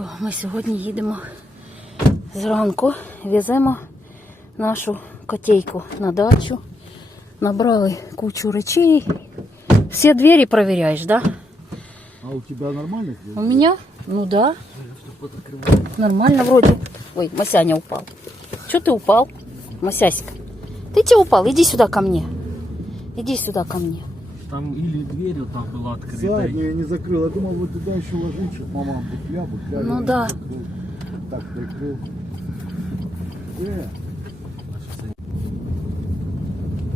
То ми сьогодні їдемо зранку, веземо нашу котейку на дачу. Набрали кучу речей. Все двері проверяешь, да? А у тебя нормально? У меня? Ну да. Нормально вроде. Ой, Масяня упал. Че ты упал? Масяська. Ты тебе упал? Иди сюда ко мне. Иди сюда ко мне. Там или дверь вот так была открыта. Заднюю я не закрыл. Я думал, вот туда еще ложить, чтобы мама бутля, бутля. Ну я да. закрыл. Так прикрыл. Э,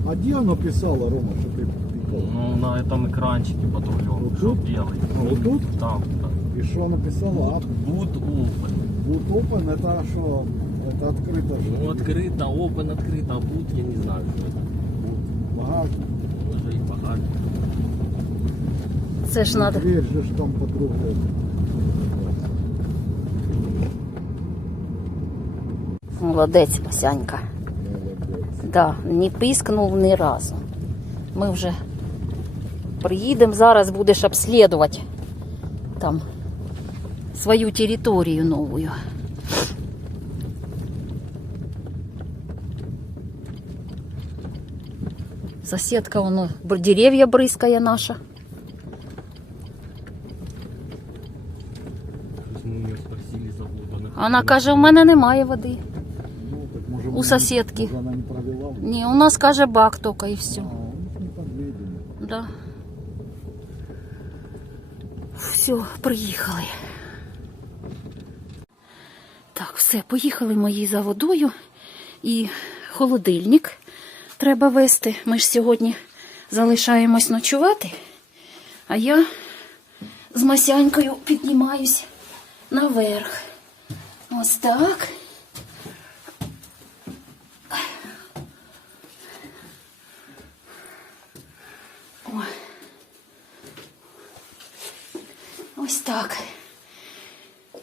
а где оно писало, Рома, что ты пикал? Ну, на этом экранчике рулем. Вот что тут? делать? А, вот тут? Там, там. И что оно писало? А, Boot open. boot open, это что? Это открыто же. Ну, открыто, open открыто, а boot я не знаю, что это. Багажник. Уже и багажник. Це ж надо. Дверь же ж там под рукой. Молодець, Масянька. Молодец. Да, не пискнув ні разу. Ми вже приїдемо, зараз будеш обслідувати там свою територію нову. Соседка, воно бр- дерев'я бризкає наша. Вона каже, у мене немає води. Ну, так У она- соседки. может, не провела? Ні, у нас каже бак тільки і все. А, у них не подведено. Да. Все, приїхали. Так, все, поїхали мої за водою. І холодильник треба вести. Ми ж сьогодні залишаємось ночувати. А я з Масянькою піднімаюсь наверх. Ось так. Ой. Ось так.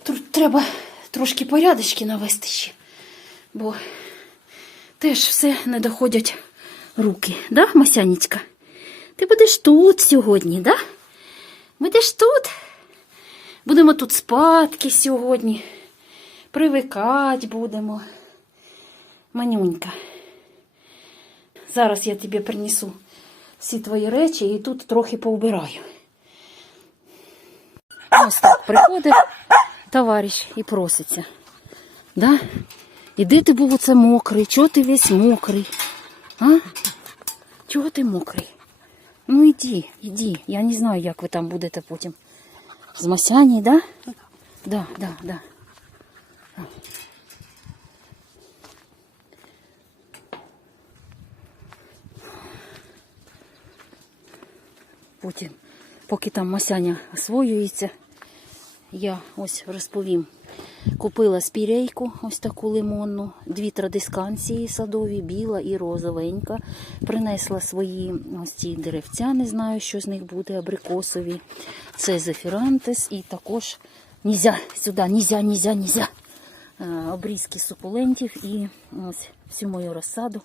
Тут треба трошки порядочки навести ще, бо теж все не доходять руки. Да, Масянечка? Ти будеш тут сьогодні, да? Будеш тут? Будемо тут спадки сьогодні. Привикати будемо. Манюнька. Зараз я тобі принесу всі твої речі і тут трохи повбираю. Ось так приходить товариш і проситься. Да? І де ти був оце мокрий? Чого ти весь мокрий? А? Чого ти мокрий? Ну іди, іди. Я не знаю, як ви там будете потім. З Масяні, да? Да, да, да. Потім, поки там Масяня освоюється, я ось розповім. Купила спірейку, ось таку лимонну, дві традисканції садові, біла і розовенька. Принесла свої ось ці деревця, не знаю, що з них буде, абрикосові. Це зефірантес і також нізя, сюди, нізя, нізя, нізя. Е, Обрізки сукулентів і ось всю мою розсаду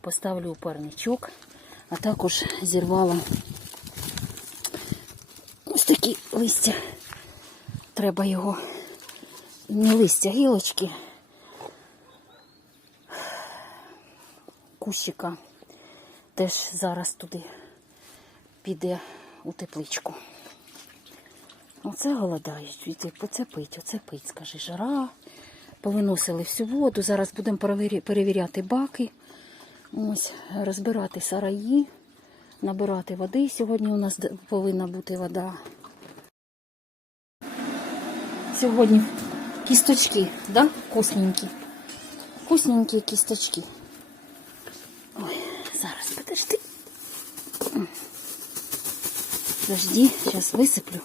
поставлю у парничок, а також зірвала ось такі листя. Треба його не листя, гілочки. Кущика теж зараз туди піде у тепличку. Оце голодають, оце пить, оце пить, скажи, жара. Повиносили всю воду. Зараз будемо перевіряти баки. Ось, розбирати сараї, набирати води. Сьогодні у нас повинна бути вода. Сьогодні кісточки, да? Вкусненькі. Вкусненькі кісточки. Ой, зараз подожди. Подожди, зараз висиплю.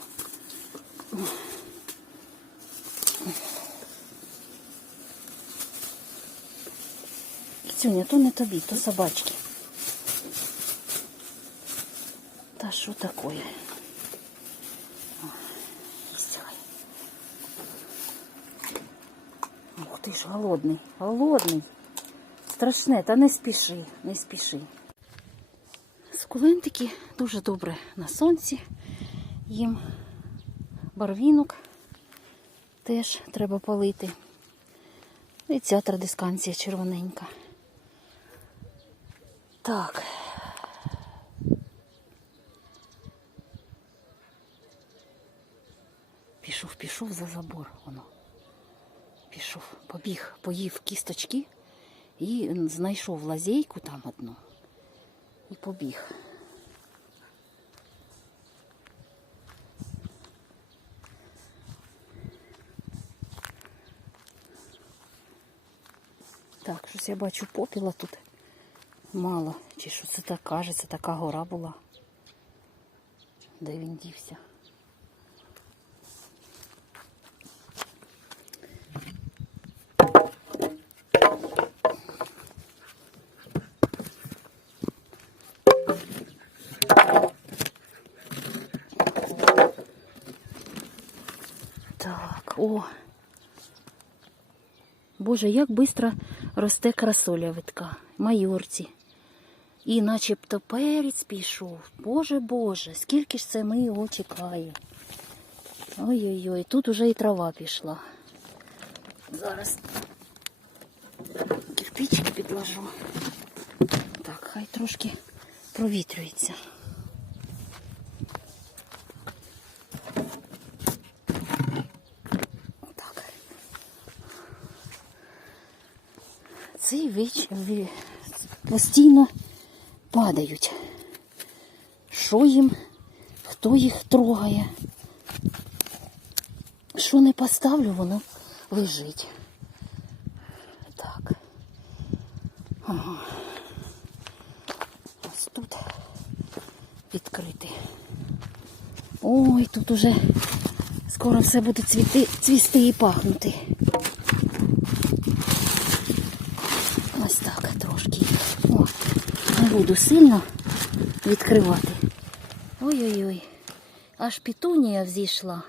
Ксюня, то не тобі, то собачки. Та що таке? Ух ти ж, голодний, голодний. Страшне, та не спіши, не спіши. Сукулентики дуже добре на сонці. Їм барвінок Теж треба полити. І ця традисканція червоненька. Так. Пішов, пішов за забор воно. Пішов, побіг, поїв кісточки і знайшов лазейку там одну і побіг. Так, щось я бачу попіла тут мало. Чи що це так кажеться, така гора була. Де він дівся? Так, о. Боже, як швидко росте красолявитка, майорці. І начебто перець пішов. Боже Боже, скільки ж це ми його чекаємо. Ой-ой-ой, тут уже і трава пішла. Зараз кирпички підложу. Так, хай трошки провітрюється. Так. Цей віч ві- постійно падають. Що їм, хто їх трогає? Що не поставлю, воно лежить. Так. Ага. Ось тут відкритий. Ой, тут уже скоро все буде цвіти, цвісти і пахнути. Ось так трошки. О, не буду сильно відкривати. Ой-ой-ой. Аж пітунія взійшла.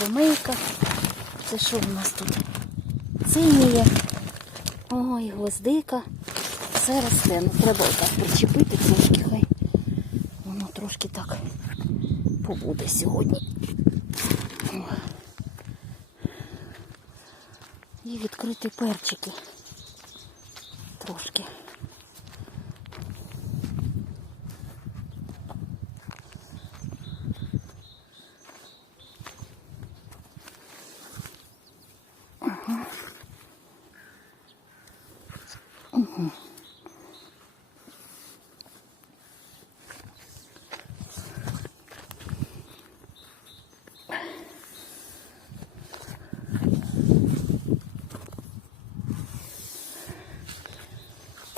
Помийка. Це що в нас тут? Синіє. Ой, гвоздика. Все росте. Ну, треба отак причепити трошки, хай. Воно трошки так побуде сьогодні. І відкрити перчики. Трошки.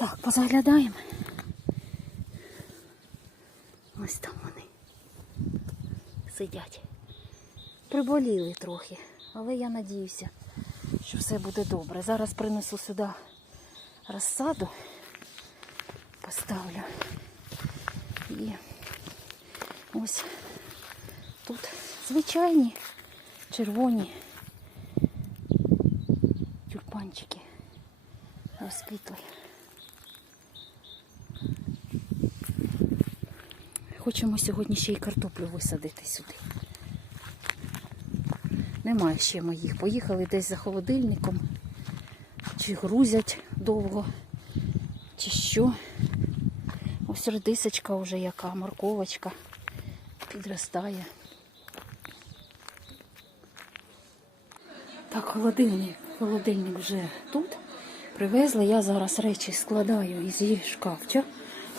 Так, позаглядаємо. Ось там вони сидять. Приболіли трохи, але я надіюся, що все буде добре. Зараз принесу сюди розсаду, поставлю. І ось тут звичайні червоні тюльпанчики розквітли. Хочемо сьогодні ще й картоплю висадити сюди. Немає ще моїх. Поїхали десь за холодильником. Чи грузять довго, чи що. Ось редисочка вже яка, морковочка підростає. Так, холодильник, холодильник вже тут. Привезли, я зараз речі складаю із її шкафча.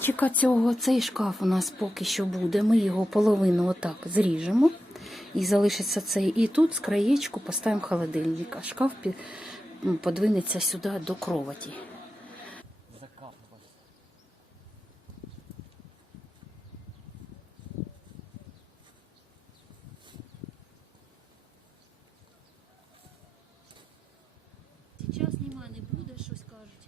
Чека цього, цей шкаф у нас поки що буде. Ми його половину отак зріжемо. І залишиться цей. І тут з краєчку поставимо холодильник, а шкаф подвинеться сюди до кроваті. Закапывать. Зараз нема, не буде, щось кажуть.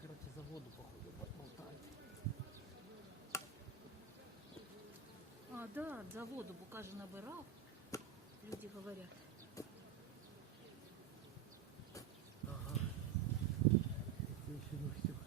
Короче, за воду, походу, болтает. А, да, за воду, бо каже, набирав. Люди говорять. Еще ну все.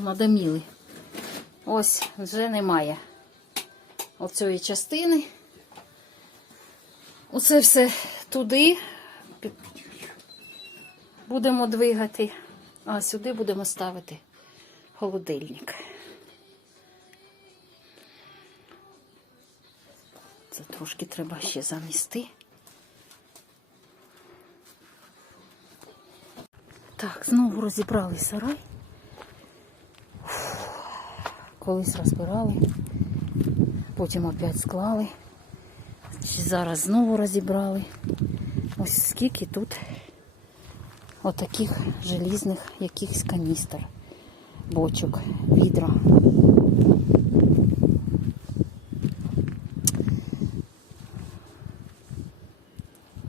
Надаміли. Ось вже немає оцієї частини. Оце все туди будемо двигати, а сюди будемо ставити холодильник. Це трошки треба ще замісти. Так, знову розібрали сарай. Колись розбирали, потім опять склали. Зараз знову розібрали. Ось скільки тут отаких желізних якихось каністр, бочок, відра.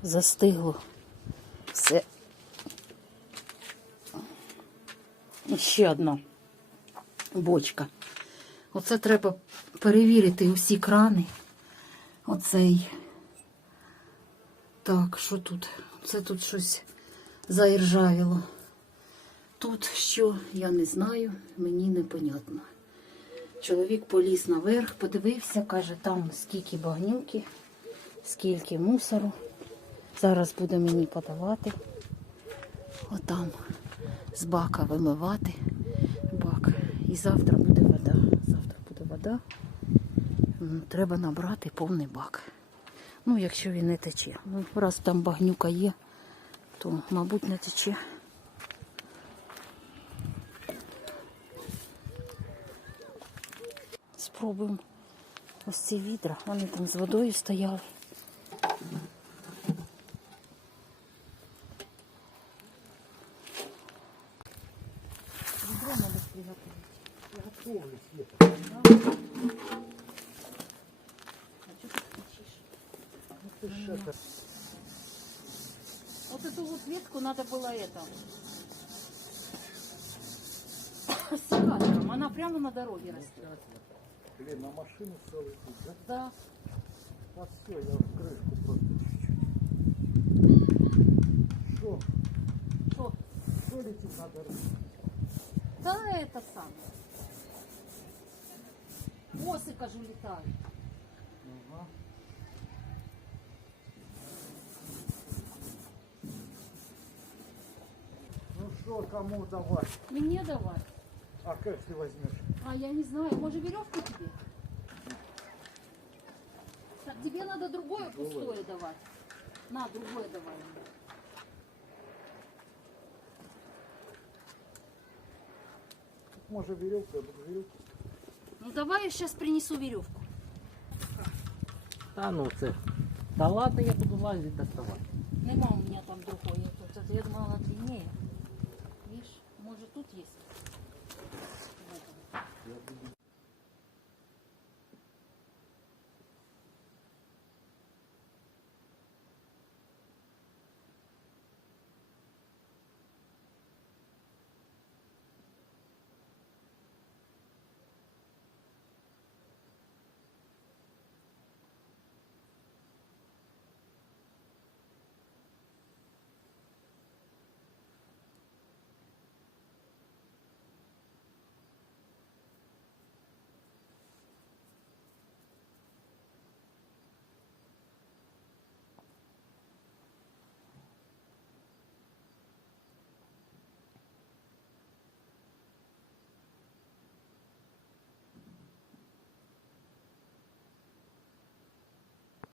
Застигло все. І ще одна бочка. Оце треба перевірити усі крани. Оцей. Так, що тут? Це тут щось заіржавіло. Тут що, я не знаю, мені непонятно. Чоловік поліз наверх, подивився, каже, там скільки багнюки, скільки мусору. Зараз буде мені подавати. Отам з бака вимивати бак. І завтра буде М, Треба набрати повний бак. Ну, якщо він не тече. Ну, раз там багнюка є, то, мабуть, не тече. Спробуємо ось ці відра. Вони там з водою стояли. Надо было это. С секатором. Она прямо на дороге растет. Блин, на машину целый путь, да? Да. А все, я в крышку просто чуть-чуть. Что? Что? Что летит на дорогу? Да это самое. Осы, кажу, летают. Ага. Ну что, кому давать? Мне давай. А как ты возьмешь? А я не знаю, может веревку тебе? Так тебе надо другое пустое давать. На, другое давай. Может веревку, я буду веревку. Ну давай я сейчас принесу веревку. Та ну це. Та ладно, я буду лазити доставати. Нема у меня там есть?